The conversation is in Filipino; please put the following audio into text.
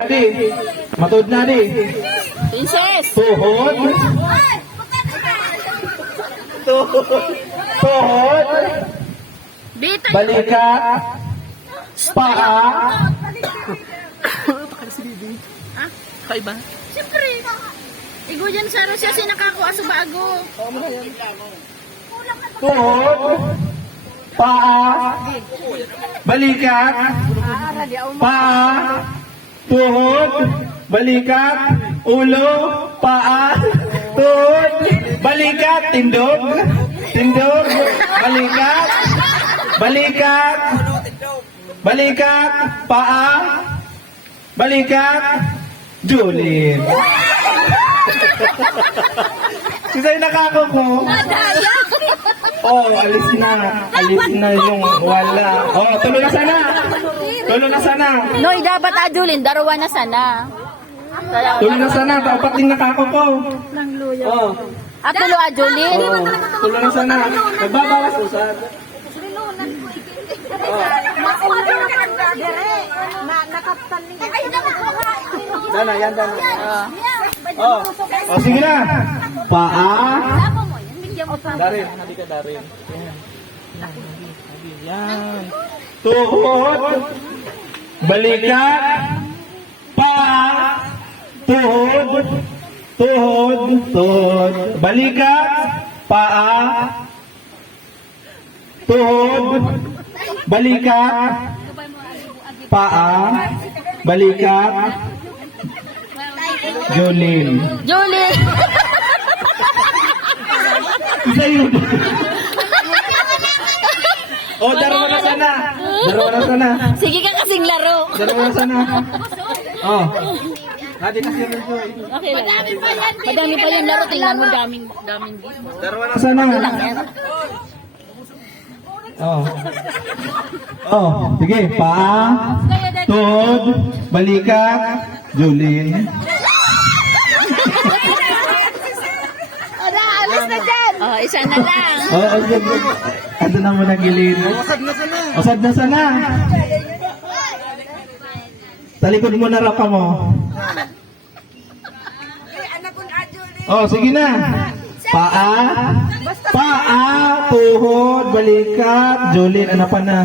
Di, matod na di. Princess! Tuhod. Tuhod. Tuhod. Bito! Balikat. Paa. Kay ba? Siyempre! Igo dyan sa Rusya, sinakakuha sa bago. Tuhod. Paa. Balikat. Paa. Tuhod. Balikat. Ulo. Paa. Tuhod. Balikat. Tindog. Tindog. Balikat. Balikat. Balikat. Paa. Balikat. Julin. Sisay nakako ko. Oh, alis na. Alis na yung wala. Oh, tuloy na sana. Tuloy na sana. Noy, dapat adulin, darawa na sana. Tuloy na sana. Dapat din nakako ko. Oh, At tulo adulin. oh. Tuloy na sana. Nagbabawas usad. Dana, yan, dana. Oh. Oh, sige na. Paa. Darin, hindi ka darin. Yan. Tuhod. Balikat. Paa. Tuhod. Tuhod. Tuhod. Balikat. Paa. Tuhod. Balikat. Paa. Balikat. Jolene. Julie! Isa yun. Oh, darawa na sana. Darawa na sana. Sige ka kasing laro. Darawa na sana. Oh. Hadi na sila Joy. Okay lang. Madami pa yan. Madami pa yan laro. Tingnan mo daming, daming game. Darawa na sana. Oh. Oh, sige. Paa, tuhod, balikat, Julin. Oh, isa na lang. Oh, oh, Ando na muna gilid. Osad na sana. Osad na sana. Talikod mo na raka mo. Oh, sige na. Paa, paa, tuhod, balikat, Jolin, ano pa na?